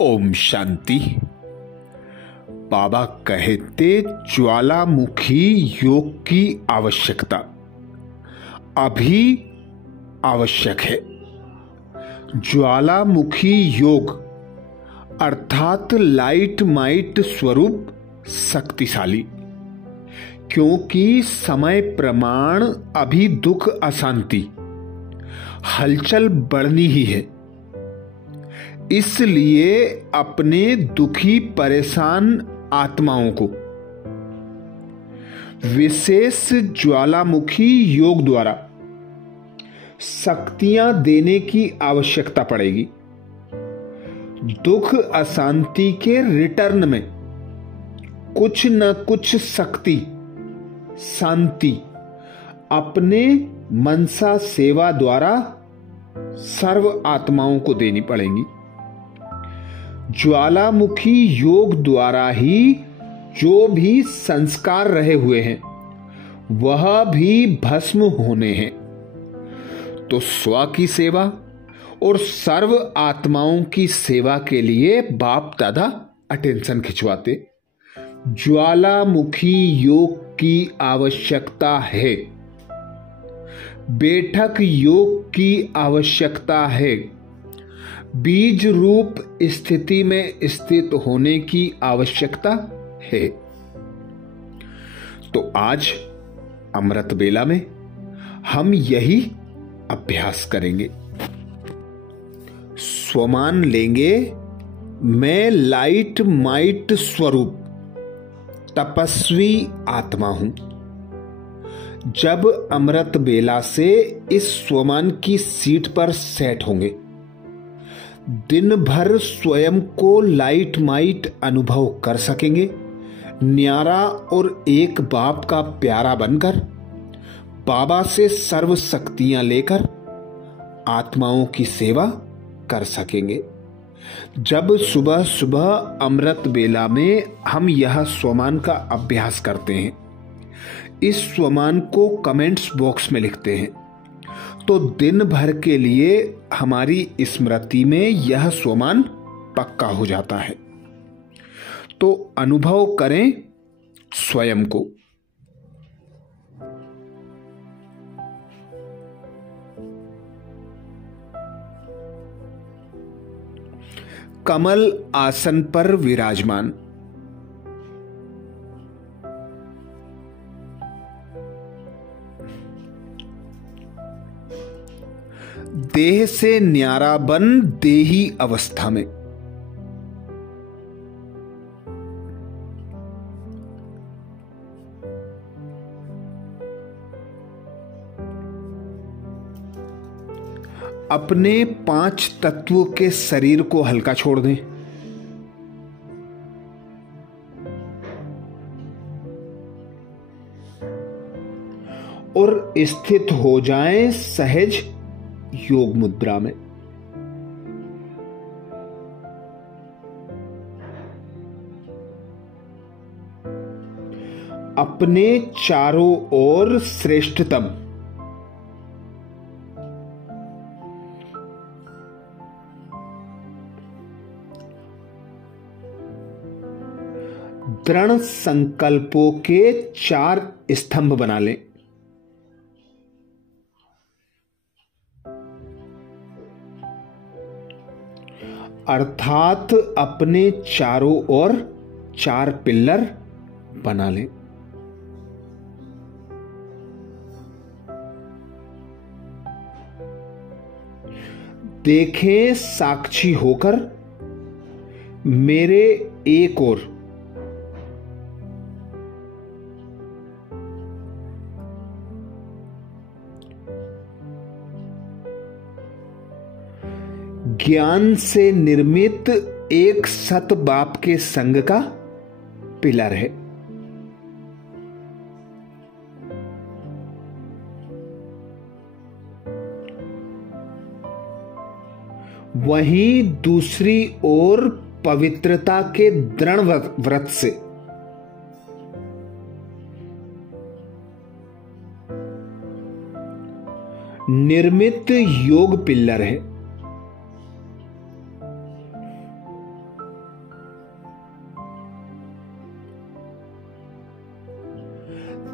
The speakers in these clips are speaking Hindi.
ओम शांति। बाबा कहते ज्वालामुखी योग की आवश्यकता अभी आवश्यक है। ज्वालामुखी योग अर्थात लाइट माइट स्वरूप शक्तिशाली, क्योंकि समय प्रमाण अभी दुख अशांति हलचल बढ़नी ही है। इसलिए अपने दुखी परेशान आत्माओं को विशेष ज्वालामुखी योग द्वारा शक्तियां देने की आवश्यकता पड़ेगी। दुख अशांति के रिटर्न में कुछ न कुछ शक्ति शांति अपने मनसा सेवा द्वारा सर्व आत्माओं को देनी पड़ेगी। ज्वालामुखी योग द्वारा ही जो भी संस्कार रहे हुए हैं वह भी भस्म होने हैं। तो स्व की सेवा और सर्व आत्माओं की सेवा के लिए बाप दादा अटेंशन खिंचवाते। ज्वालामुखी योग की आवश्यकता है, बैठक योग की आवश्यकता है, बीज रूप स्थिति में स्थित होने की आवश्यकता है। तो आज अमृत बेला में हम यही अभ्यास करेंगे। स्वमान लेंगे, मैं लाइट माइट स्वरूप तपस्वी आत्मा हूं। जब अमृत बेला से इस स्वमान की सीट पर सेट होंगे, दिन भर स्वयं को लाइट माइट अनुभव कर सकेंगे। न्यारा और एक बाप का प्यारा बनकर बाबा से सर्व शक्तियां लेकर आत्माओं की सेवा कर सकेंगे। जब सुबह सुबह अमृत बेला में हम यह स्वमान का अभ्यास करते हैं, इस स्वमान को कमेंट्स बॉक्स में लिखते हैं, तो दिन भर के लिए हमारी स्मृति में यह स्वमान पक्का हो जाता है। तो अनुभव करें स्वयं को। कमल आसन पर विराजमान, देह से न्यारा बन देही अवस्था में, अपने 5 तत्वों के शरीर को हल्का छोड़ दें। और स्थित हो जाएं सहज योग मुद्रा में। अपने चारों ओर श्रेष्ठतम दृढ़ संकल्पों के 4 स्तंभ बना लें। अर्थात अपने चारों ओर 4 पिल्लर बना लें। देखें साक्षी होकर मेरे एक ओर ज्ञान से निर्मित एक सत बाप के संग का पिलर है। वहीं दूसरी ओर पवित्रता के दृढ़ व्रत से निर्मित योग पिल्लर है।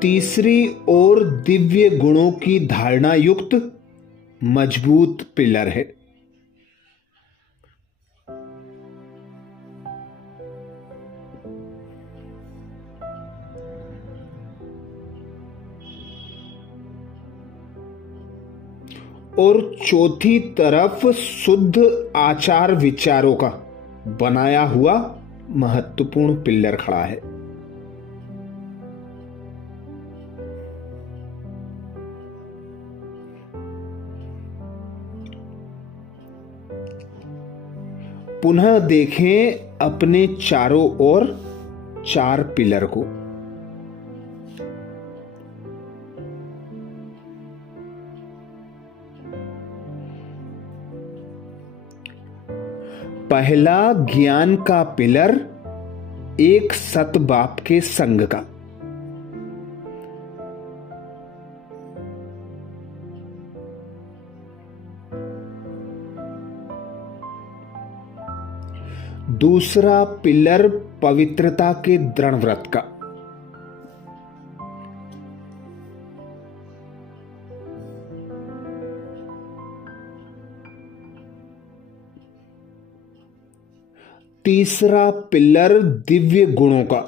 तीसरी ओर दिव्य गुणों की धारणा युक्त मजबूत पिलर है। और चौथी तरफ शुद्ध आचार विचारों का बनाया हुआ महत्वपूर्ण पिलर खड़ा है। पुनः देखें अपने चारों ओर 4 पिलर को। पहला ज्ञान का पिलर, एक सत बाप के संग का। दूसरा पिलर पवित्रता के दृढ़ व्रत का। तीसरा पिलर दिव्य गुणों का।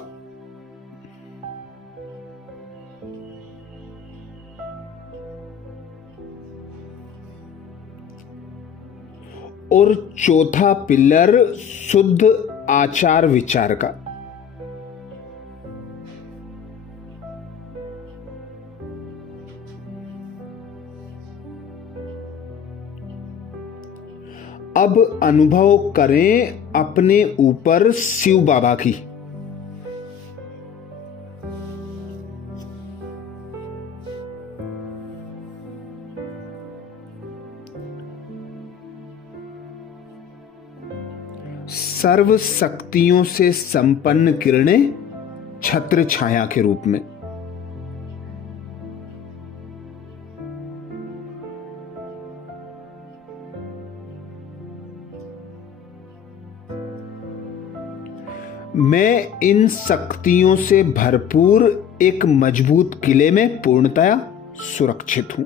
और चौथा पिलर शुद्ध आचार विचार का। अब अनुभव करें अपने ऊपर शिव बाबा की। सर्व शक्तियों से संपन्न किरणें छत्र छाया के रूप में। मैं इन शक्तियों से भरपूर एक मजबूत किले में पूर्णतया सुरक्षित हूं।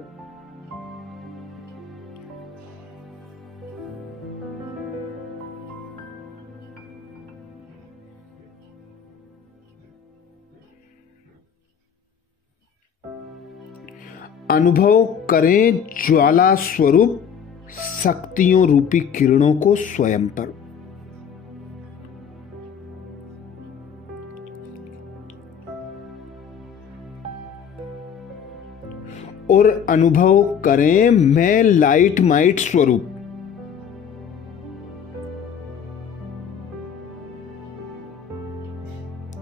अनुभव करें ज्वाला स्वरूप शक्तियों रूपी किरणों को स्वयं पर। और अनुभव करें मैं लाइट माइट स्वरूप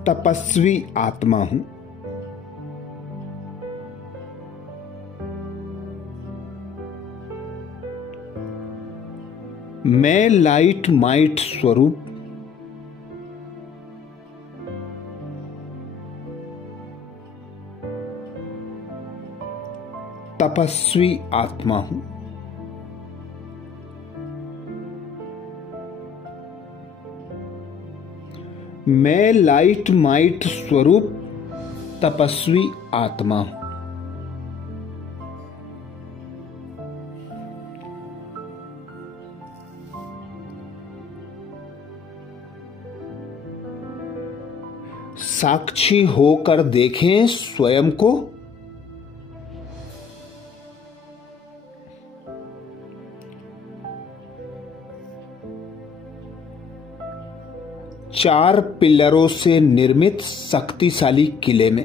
तपस्वी आत्मा हूं। मैं लाइट माइट स्वरूप तपस्वी आत्मा हूं। मैं लाइट माइट स्वरूप तपस्वी आत्मा हूं। साक्षी होकर देखें स्वयं को। चार पिलरों से निर्मित शक्तिशाली किले में।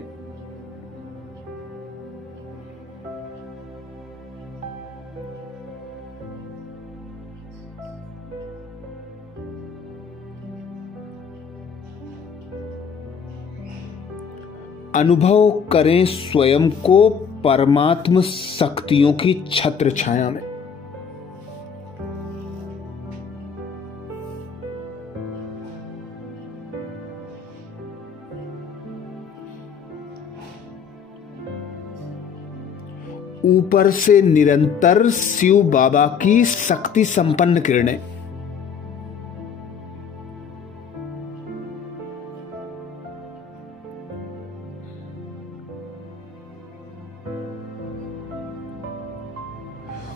अनुभव करें स्वयं को परमात्म शक्तियों की छत्र छाया में। ऊपर से निरंतर शिव बाबा की शक्ति संपन्न किरणें।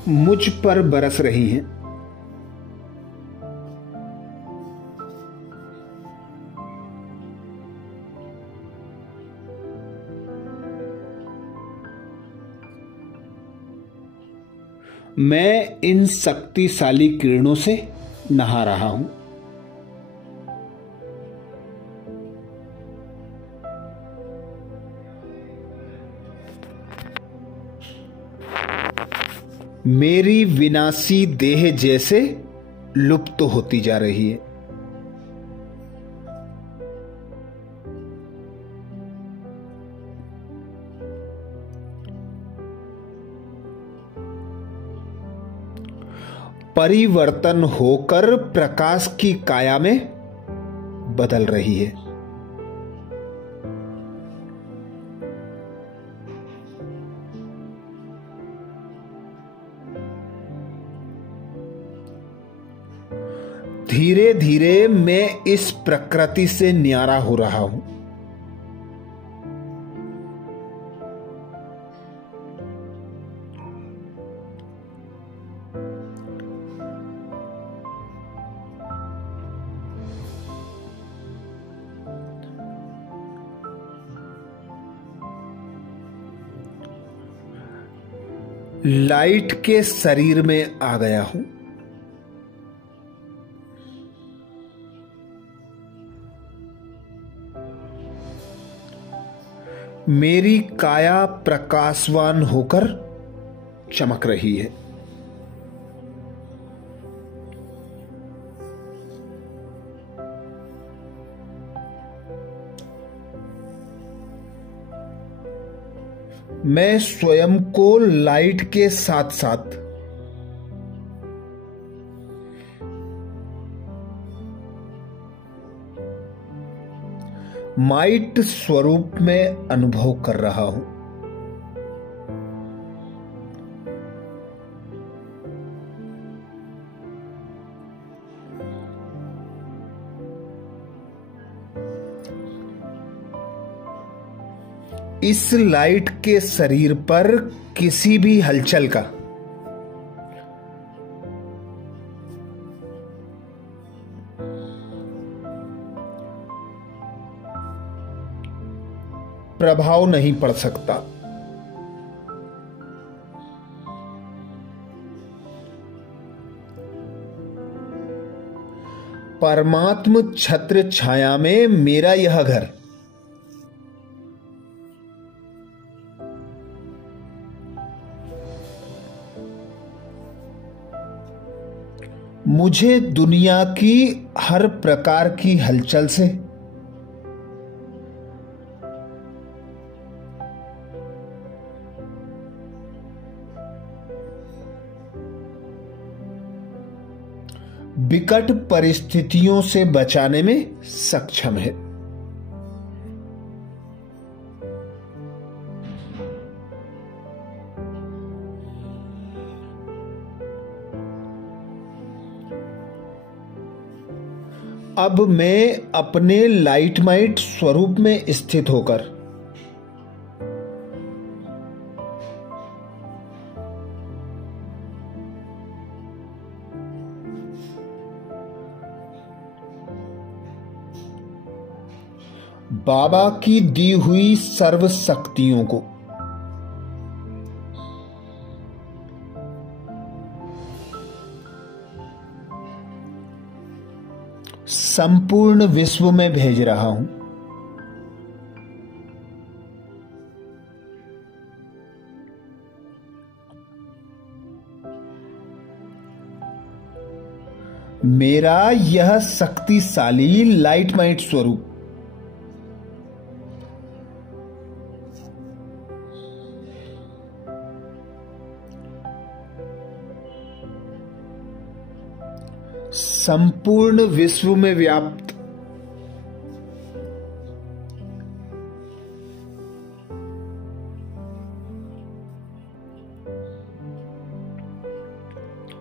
मुझ पर बरस रही हैं। मैं इन शक्तिशाली किरणों से नहा रहा हूं। मेरी विनाशी देह जैसे लुप्त होती जा रही है। परिवर्तन होकर प्रकाश की काया में बदल रही है। धीरे धीरे मैं इस प्रकृति से न्यारा हो रहा हूं। लाइट के शरीर में आ गया हूं। मेरी काया प्रकाशवान होकर चमक रही है। मैं स्वयं को लाइट के साथ साथ माइट स्वरूप में अनुभव कर रहा हूं। इस लाइट के शरीर पर किसी भी हलचल का प्रभाव नहीं पड़ सकता। परमात्म छत्र छाया में मेरा यह घर मुझे दुनिया की हर प्रकार की हलचल से विकट परिस्थितियों से बचाने में सक्षम है। अब मैं अपने लाइटमाइट स्वरूप में स्थित होकर बाबा की दी हुई सर्व शक्तियों को संपूर्ण विश्व में भेज रहा हूं। मेरा यह शक्तिशाली लाइटमाइट स्वरूप संपूर्ण विश्व में व्याप्त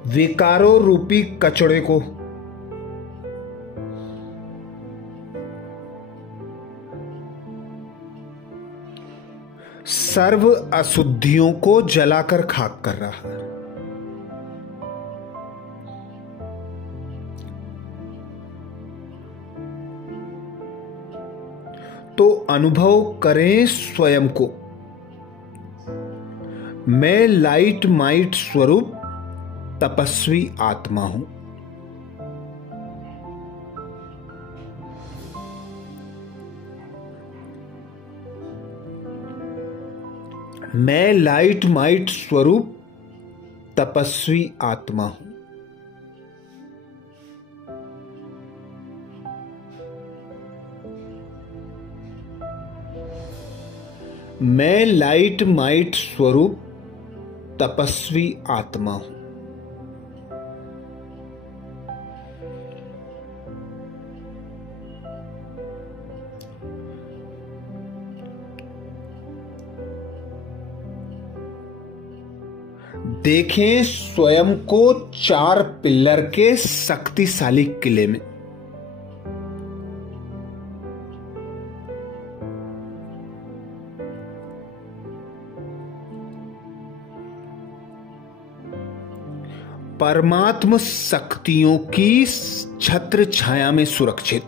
विकारों रूपी कचड़े को सर्व अशुद्धियों को जलाकर खाक कर रहा है। तो अनुभव करें स्वयं को। मैं लाइट माइट स्वरूप तपस्वी आत्मा हूं। मैं लाइट माइट स्वरूप तपस्वी आत्मा हूं। मैं लाइट माइट स्वरूप तपस्वी आत्मा हूं। देखें स्वयं को 4 पिल्लर के शक्तिशाली किले में। परमात्म शक्तियों की छत्र छाया में सुरक्षित।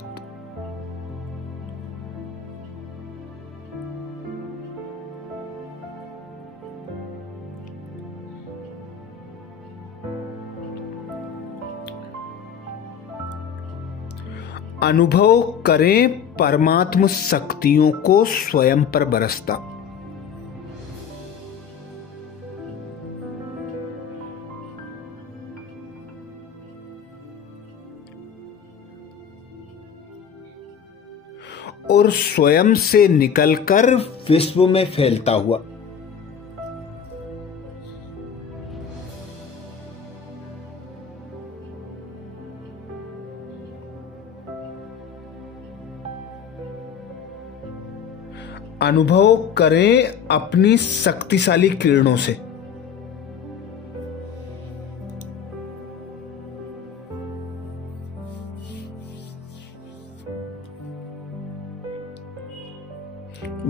अनुभव करें परमात्म शक्तियों को स्वयं पर बरसता। और स्वयं से निकलकर विश्व में फैलता हुआ। अनुभव करें अपनी शक्तिशाली किरणों से।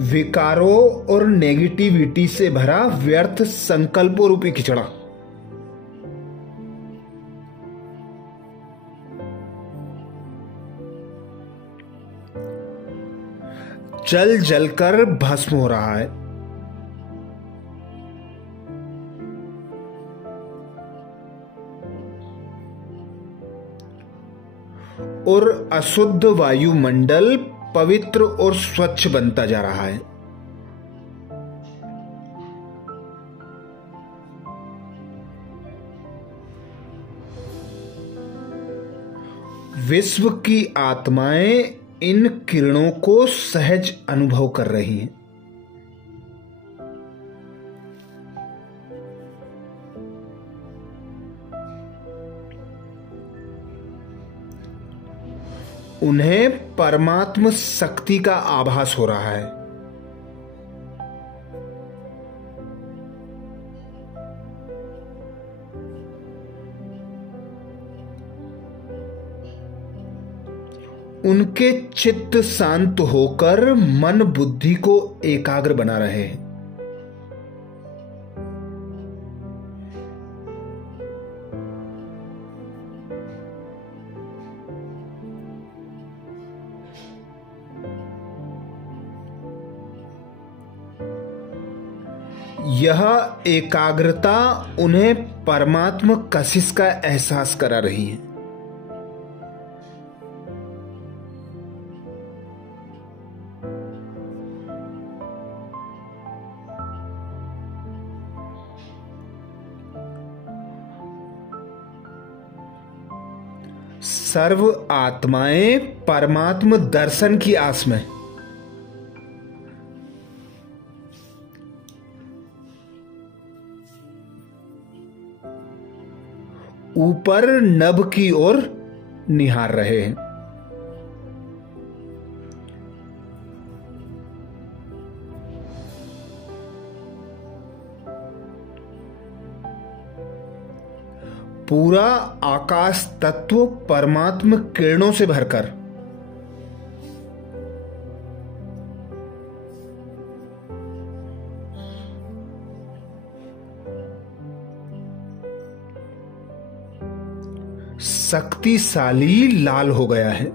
विकारों और नेगेटिविटी से भरा व्यर्थ संकल्पों रूपी खिचड़ा। जल जलकर भस्म हो रहा है। और अशुद्ध वायुमंडल पवित्र और स्वच्छ बनता जा रहा है। विश्व की आत्माएं इन किरणों को सहज अनुभव कर रही हैं। उन्हें परमात्म शक्ति का आभास हो रहा है। उनके चित्त शांत होकर मन बुद्धि को एकाग्र बना रहे हैं। यह एकाग्रता उन्हें परमात्म कशिश का एहसास करा रही है। सर्व आत्माएं परमात्म दर्शन की आस में। ऊपर नभ की ओर निहार रहे हैं। पूरा आकाश तत्व परमात्म किरणों से भरकर शक्तिशाली लाल हो गया है।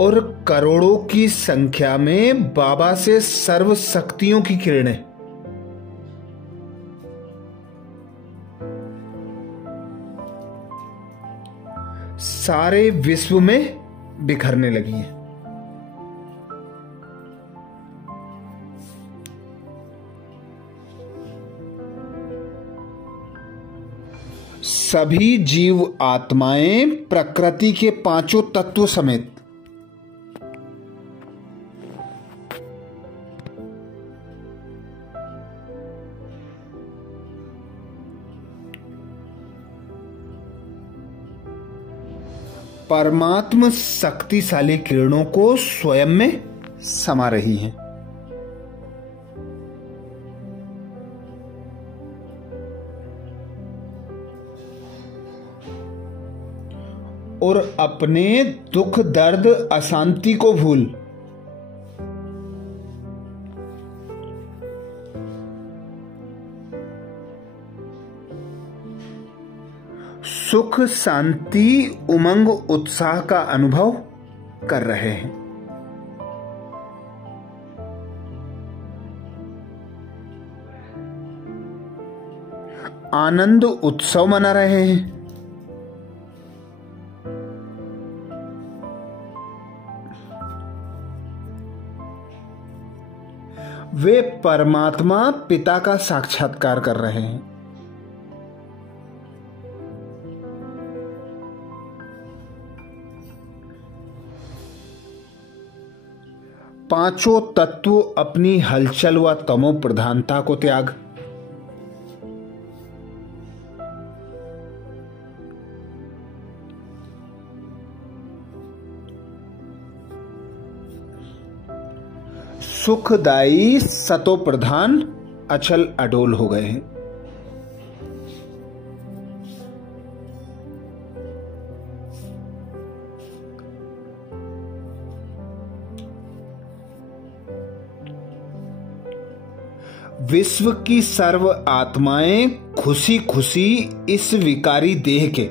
और करोड़ों की संख्या में बाबा से सर्व शक्तियों की किरणें सारे विश्व में बिखरने लगी हैं। सभी जीव आत्माएं प्रकृति के पांचों तत्व समेत परमात्म शक्तिशाली किरणों को स्वयं में समा रही हैं। और अपने दुख दर्द अशांति को भूल सुख शांति उमंग उत्साह का अनुभव कर रहे हैं। आनंद उत्सव मना रहे हैं। वे परमात्मा पिता का साक्षात्कार कर रहे हैं। पांचों तत्व अपनी हलचल व तमो प्रधानता को त्याग सुखदायी सतो प्रधान अचल अडोल हो गए हैं। विश्व की सर्व आत्माएं खुशी खुशी इस विकारी देह के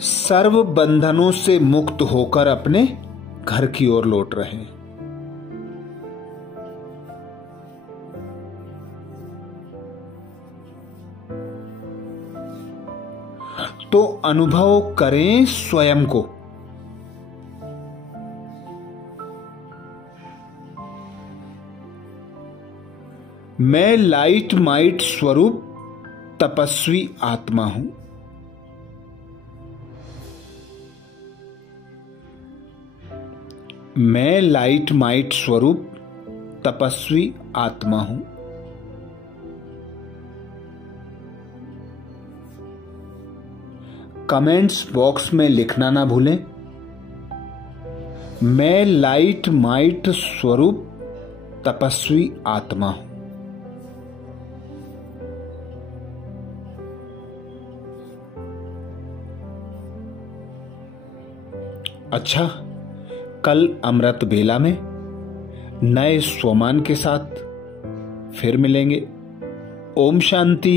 सर्व बंधनों से मुक्त होकर अपने घर की ओर लौट रहे हैं। तो अनुभव करें स्वयं को। मैं लाइट माइट स्वरूप तपस्वी आत्मा हूं। मैं लाइट माइट स्वरूप तपस्वी आत्मा हूं। कमेंट्स बॉक्स में लिखना ना भूलें, मैं लाइट माइट स्वरूप तपस्वी आत्मा हूं। अच्छा, कल अमृत बेला में नए स्वमान के साथ फिर मिलेंगे। ओम शांति।